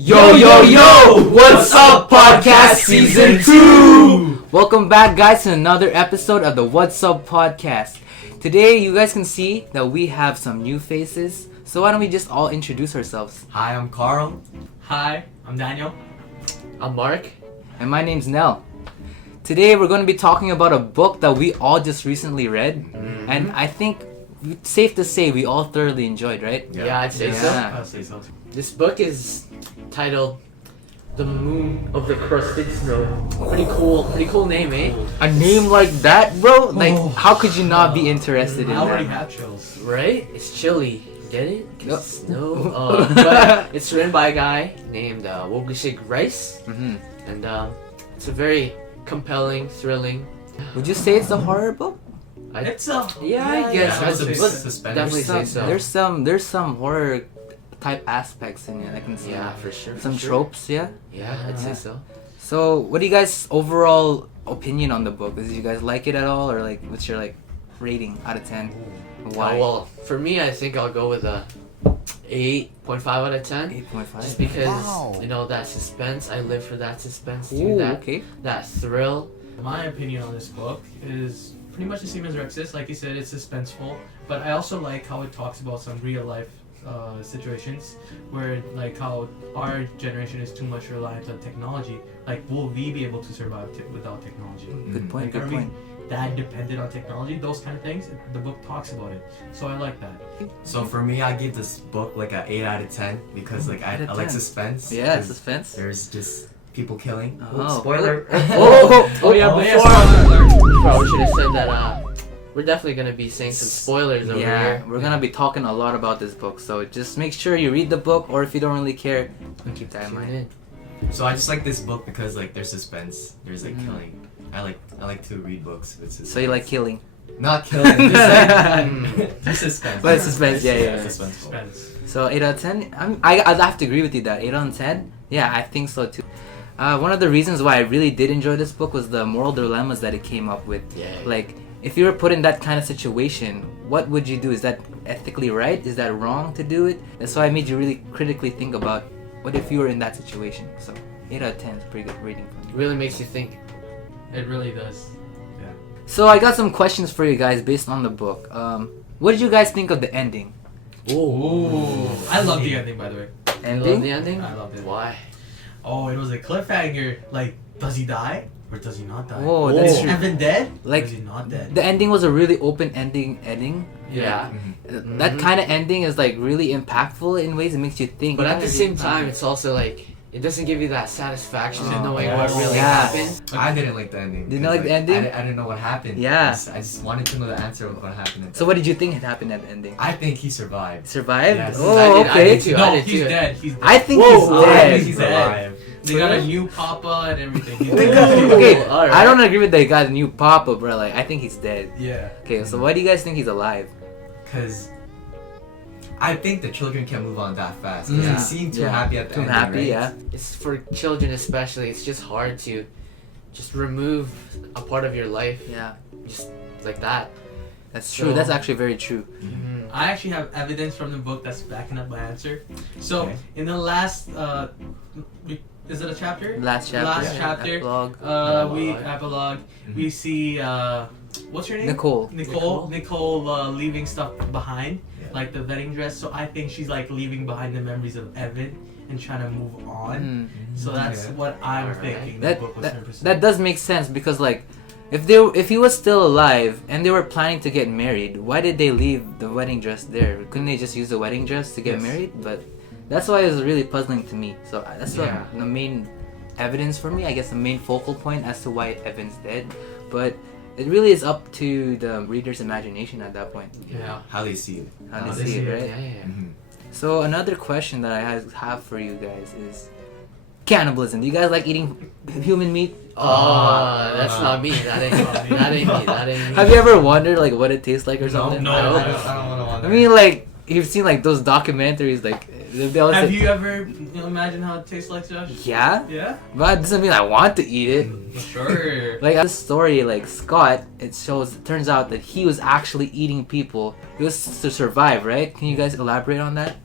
Yo, yo, yo! What's up, Podcast Season 2? Welcome back, guys, to another episode of the What's Up Podcast. Today, you guys can see that we have some new faces. So why don't we just all introduce ourselves? Hi, I'm Karl. Hi, I'm Daniel. I'm Mark. And my name's Nell. Today, we're going to be talking about a book that we all just recently read. Mm-hmm. And I think it's safe to say we all thoroughly enjoyed, right? Yeah, I'd say so. I'll say so too. This book is titled The Moon of the Crusted Snow. Pretty cool name, eh? A name like that, bro? Like, how could you not be interested in I already that? have chills. Right? It's chilly. Get it? 'Cause Yep. it's snow. But it's written by a guy named Wogishig Rice. Mm-hmm. And it's a very compelling, thrilling. Would you say it's a horror book? It's a I guess. yeah, I'd it's suspense. definitely say so. There's some horror type aspects in it. I can see. Yeah, for sure. Some for sure. tropes, yeah. Yeah, I'd say so. So, what do you guys' overall opinion on the book? Did you guys like it at all, or like, what's your like rating out of 10? Why? Well, for me, I think I'll go with a 8.5 out of 10. 8.5. Just because Wow. you know that suspense, I live for that suspense too. Ooh, that okay. that thrill. My opinion on this book is pretty much the same as Rex's. Like you said, it's suspenseful, but I also like how it talks about some real life situations where like how our generation is too much reliant on technology. Like, will we be able to survive without technology? Good point. Like, Good are we point. that dependent on technology? Those kind of things. The book talks about it, so I like that. So for me, I give this book like an 8 out of 10 because like I 8 out of like 10. suspense. Yeah, 'cause suspense. There's just people killing. Oh. Spoiler. Oh yeah, Oh, yeah, before spoiler alert. probably should have said that. We're definitely gonna be saying some spoilers over Yeah, here. we're gonna be talking a lot about this book, so just make sure you read the book, or if you don't really care, keep that in Tune mind. in. So I just like this book because like there's suspense. There's like Mm. killing. I like to read books with suspense. So you like killing? Not killing. Just suspense. But it's suspense, yeah. Suspenseful. Suspense. So 8 out of 10. I'd have to agree with you that 8 out of 10. Yeah, I think so too. One of the reasons why I really did enjoy this book was the moral dilemmas that it came up with. Yeah. Like, if you were put in that kind of situation, what would you do? Is that ethically right? Is that wrong to do it? That's why I made you really critically think about what if you were in that situation. So 8 out of 10 is a pretty good rating for me. Really makes you think. It really does. So I got some questions for you guys based on the book. What did you guys think of the ending? Ooh, I love the ending, by the way. You love the Ending? ending? I loved it. Why? Oh, it was a cliffhanger. Like, does he die or does he not die? Oh, that's Is true. Evan dead? Like, or is he not dead? The ending was a really open ending. Yeah. That kind of ending is like really impactful in ways. It makes you think. But at the same time, it's also like it doesn't give you that satisfaction of knowing yeah. what really Yeah. happened. I didn't like the ending. Didn't you like the 'cause, ending? I didn't know what happened. Yeah. I just wanted to know the answer of what happened. So what did you think had happened at the ending? I think he survived. Survived? Yes. Oh, I okay. did too. No, I did he's too. dead. He's dead. I think Whoa, he's I dead. think He's dead. alive. They got a new papa and everything. He's Okay, dead. okay. Alright. I don't agree with that he got a new papa, bro. Like, I think he's dead. Yeah. Okay, so why do you guys think he's alive? Because I think the children can't move on that fast. 'Cause Yeah. He seemed too Yeah. happy at the Too ending, happy, right? yeah. It's for children especially. It's just hard to just remove a part of your life Yeah, just like that. that's true. So- That's actually very true. I actually have evidence from the book that's backing up my answer. So, Okay. in the last, is it a chapter? Last chapter. Last chapter. Epilogue. We Epilogue. epilogue. Mhm. We see what's her name? Nicole. Nicole leaving stuff behind, Yeah. like the wedding dress. So I think she's like leaving behind the memories of Evan and trying to move on. Mm. So that's Yeah. what I'm Alright. thinking. That, the book was that, trying to pursue. that does make sense because like if he was still alive and they were planning to get married, why did they leave the wedding dress there? Couldn't they just use the wedding dress to get Yes. married? But that's why it was really puzzling to me. So that's Yeah. what the main evidence for me, I guess the main focal point as to why Evan's dead. But it really is up to the reader's imagination at that point. Yeah. How they see it. How How they they see see it, it, right? Yeah, yeah. Mhm. So another question that I have for you guys is cannibalism. Do you guys like eating human meat? Oh, that's not me. That ain't me. That ain't me. That ain't me. Have you ever wondered like what it tastes like or something? No, I don't I don't. want to. I mean, like you've seen like those documentaries, like they always Have say, you ever imagine how it tastes like, Josh? yeah, Yeah. but it doesn't mean I want to eat it. Sure. Like this story, like Scott, it turns out that he was actually eating people. It was to survive, right? Can you guys elaborate on that?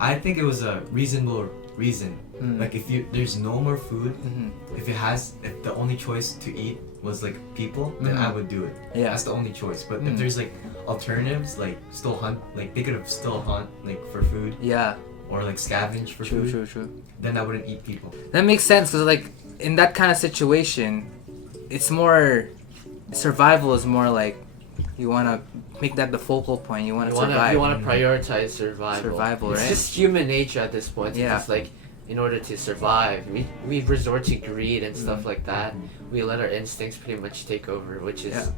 I think it was a reasonable reason. Mm. Like if there's no more food, Mhm. if the only choice to eat was like people, then I would do it. Yeah. That's the only choice. But Mm. if there's like alternatives, like still hunt, like they could have still hunt like for food Yeah. or like scavenge for True. food, True. True. then I wouldn't eat people. That makes sense because like in that kind of situation, it's more survival is more like you want to make that the focal point. You want to survive. You want to prioritize survival. Survival, It's right? just human nature at this point. Yeah. It's like in order to survive, we resort to greed and stuff like that. We let our instincts pretty much take over, which is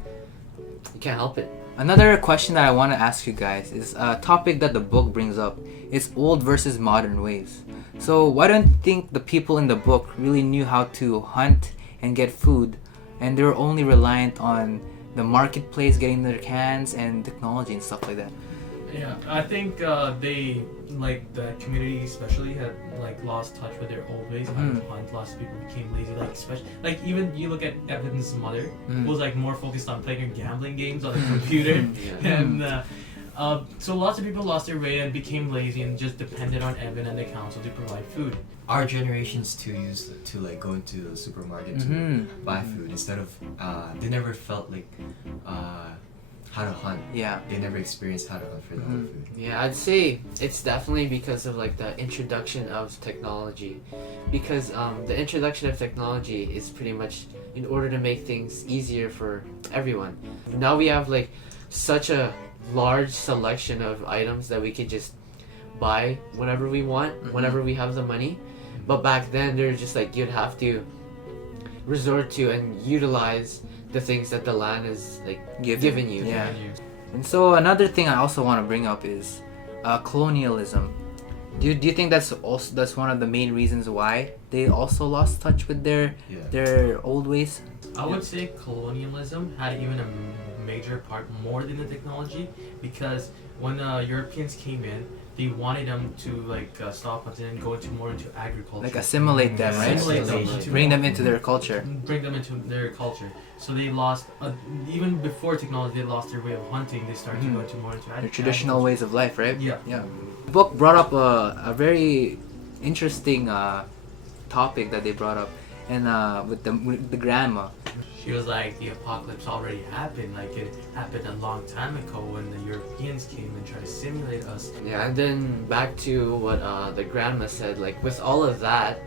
you can't help it. Another question that I want to ask you guys is a topic that the book brings up. It's old versus modern ways. So why don't you think the people in the book really knew how to hunt and get food, and they were only reliant on the marketplace getting their cans and technology and stuff like that? Yeah, I think they, like the community especially, had like lost touch with their old ways. How to hunt. Lots of people became lazy. Like especially, like even you look at Evan's mother, who was like more focused on playing gambling games on the computer, and so lots of people lost their way and became lazy and just depended on Evan and the council to provide food. Our generations too used to like go into the supermarket to buy food instead of they never felt like how to hunt. Yeah. They never experienced how to hunt for their own food. Yeah, I'd say it's definitely because of like the introduction of technology, because the introduction of technology is pretty much in order to make things easier for everyone. Now we have like such a large selection of items that we could just buy whenever we want, whenever we have the money. But back then, they're just like you'd have to resort to and utilize the things that the land is like giving you. Yeah. And so another thing I also want to bring up is colonialism. Do you think that's one of the main reasons why they also lost touch with their old ways? I would say colonialism had even a major part more than the technology, because when Europeans came in, they wanted them to like stop hunting and go more into agriculture. Like assimilate them, right? Assimilate them Bring them into their culture. Bring them into their culture. So they lost, even before technology, they lost their way of hunting. They started to go into more into Their traditional ways of life, right? Yeah. Yeah. The book brought up a very interesting topic that they brought up, and with the grandma. She was like, the apocalypse already happened. Like it happened a long time ago when the Europeans came and tried to simulate us. Yeah, and then back to what the grandma said, like with all of that,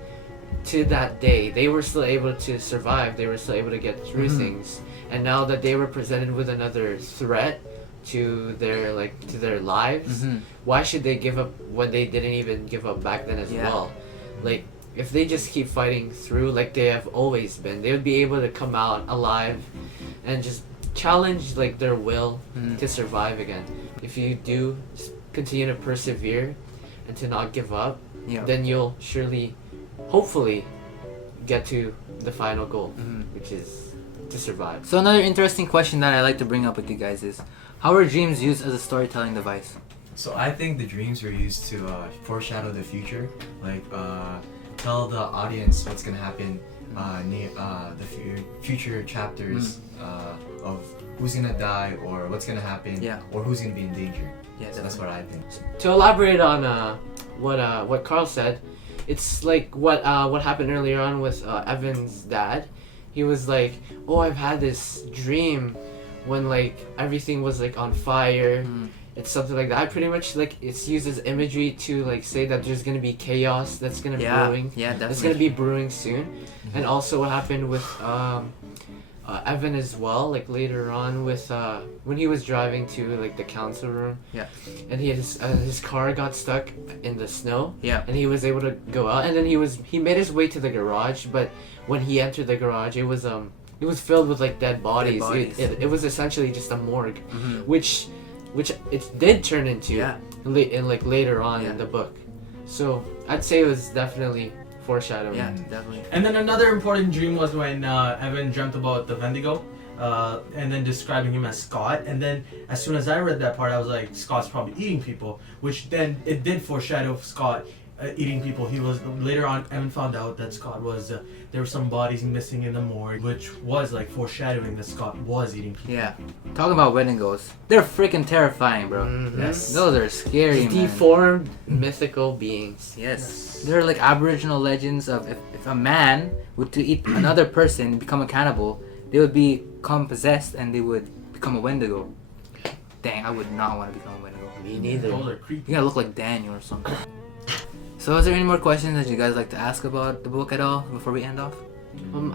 to that day, they were still able to survive. They were still able to get through things. And now that they were presented with another threat to their lives, why should they give up when they didn't even give up back then as well? Like, if they just keep fighting through like they have always been, they would be able to come out alive and just challenge like their will to survive again. If you do continue to persevere and to not give up, then you'll surely, hopefully, get to the final goal, which is to survive. So another interesting question that I like to bring up with you guys is, how are dreams used as a storytelling device? So I think the dreams were used to foreshadow the future, like tell the audience what's gonna happen near the future chapters of who's gonna die or what's gonna happen or who's gonna be in danger. Yeah, so that's what I think. To elaborate on what Karl said, it's like what happened earlier on with Evan's dad. He was like, "Oh, I've had this dream when like everything was like on fire." It's something like that. I pretty much like it's used as imagery to like say that there's gonna be chaos that's gonna be brewing. Yeah, definitely. It's gonna be brewing soon. And also what happened with Evan as well, like later on with when he was driving to like the council room. Yeah. And his car got stuck in the snow. Yeah. And he was able to go out, and then he made his way to the garage, but when he entered the garage, it was filled with like dead bodies. It was essentially just a morgue, which it did turn into later on in the book. So I'd say it was definitely foreshadowing. Yeah, definitely. And then another important dream was when Evan dreamt about the Wendigo, and then describing him as Scott. And then as soon as I read that part, I was like, Scott's probably eating people, which then it did foreshadow Scott eating people. He was later on. Evan found out that Scott was there were some bodies missing in the morgue, which was like foreshadowing that Scott was eating people. Yeah. Talking about Wendigos, they're freaking terrifying, bro. Mhm. Yes. Those are scary, man. Deformed mythical beings. Yes. They're like Aboriginal legends of if a man were to eat another person and become a cannibal, they would become possessed and they would become a Wendigo. Dang, I would not want to become a Wendigo. Me neither. Those are creepy. You gotta look like Daniel or something. So is there any more questions that you guys like to ask about the book at all before we end off?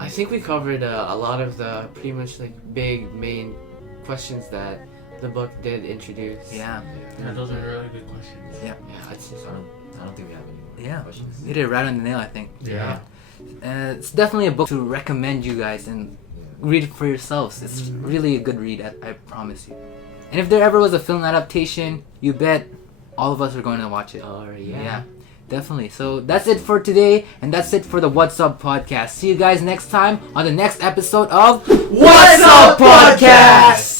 I think we covered a lot of the pretty much like big main questions that the book did introduce. Yeah. Yeah, those are really good questions. Yeah, I'd say So so. I don't think we have any more Yeah. questions. You did it right on the nail, I think. Yeah. It's definitely a book to recommend you guys and read it for yourselves. It's really a good read, I promise you. And if there ever was a film adaptation, you bet all of us are going to watch it. Or Yeah, definitely. So that's it for today, and that's it for the What's Up podcast. See you guys next time on the next episode of What's Up Podcast?